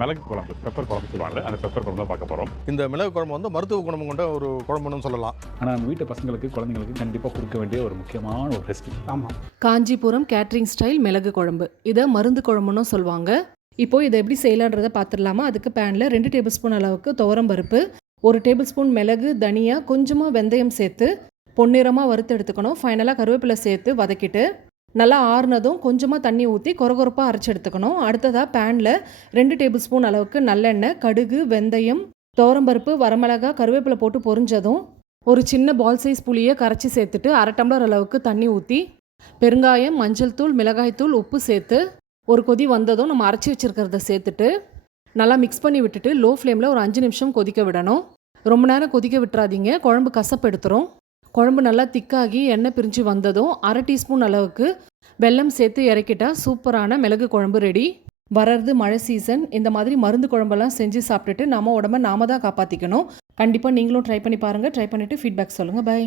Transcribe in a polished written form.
மிளகு குழம்பு, பெப்பர் குழம்பு சொல்லுவாங்க. அந்த பெப்பர் குழம்பு தான் பார்க்க போறோம். இந்த மிளகு குழம்பு வந்து மருத்துவ குணம் கொண்ட ஒரு குழம்புன்னு சொல்லலாம். ஆனால் நம்ம வீட்டு பசங்களுக்கு, குழந்தைங்களுக்கு கண்டிப்பாக கொடுக்க வேண்டிய ஒரு முக்கியமான ஒரு ரெசிபி. ஆமாம். காஞ்சிபுரம் கேட்ரிங் ஸ்டைல் மிளகு குழம்பு. இதை மருந்து குழம்புன்னு சொல்லுவாங்க. இப்போது இதை எப்படி செய்யலான்றதை பார்த்துடலாமா? அதுக்கு பேனில் 2 டேபிள் ஸ்பூன் அளவுக்கு துவரம் பருப்பு, 1 டேபிள் ஸ்பூன் மிளகு, தனியா, கொஞ்சமாக வெந்தயம் சேர்த்து பொன்னிறமாக வறுத்து எடுத்துக்கணும். ஃபைனலாக கருவேப்பிலை சேர்த்து வதக்கிட்டு நல்லா ஆறுனதும் கொஞ்சமாக தண்ணி ஊற்றி கொரகொரப்பாக அரைச்சி எடுத்துக்கணும். அடுத்ததாக பேனில் 2 டேபிள் ஸ்பூன் அளவுக்கு நல்லெண்ணெய், கடுகு, வெந்தயம், துவரம்பருப்பு, வரமிளகா, கருவேப்பிலை போட்டு பொரிஞ்சதும் ஒரு சின்ன பால் சைஸ் புளியை கரைச்சி சேர்த்துட்டு 1/2 டம்ளர் அளவுக்கு தண்ணி ஊற்றி பெருங்காயம், மஞ்சள் தூள், மிளகாய் தூள், உப்பு சேர்த்து ஒரு கொதி வந்ததும் நம்ம அரைச்சி வச்சுருக்கிறத சேர்த்துட்டு நல்லா மிக்ஸ் பண்ணி விட்டுட்டு லோ ஃப்ளேமில் ஒரு 5 நிமிஷம் கொதிக்க விடணும். ரொம்ப நேரம் கொதிக்க விட்டுறாதீங்க, குழம்பு கசப்பு எடுத்துரும். குழம்பு நல்லா திக்காகி எண்ணெய் பிரிஞ்சு வந்ததும் 1/2 டீஸ்பூன் அளவுக்கு வெல்லம் சேர்த்து இறக்கிட்டா சூப்பரான மிளகு குழம்பு ரெடி. வர்றது மழை சீசன். இந்த மாதிரி மருந்து குழம்பெல்லாம் செஞ்சு சாப்பிட்டுட்டு நம்ம உடம்ப நாம தான் காப்பாற்றிக்கணும். கண்டிப்பாக நீங்களும் ட்ரை பண்ணி பாருங்கள். ட்ரை பண்ணிவிட்டு ஃபீட்பேக் சொல்லுங்கள். பை.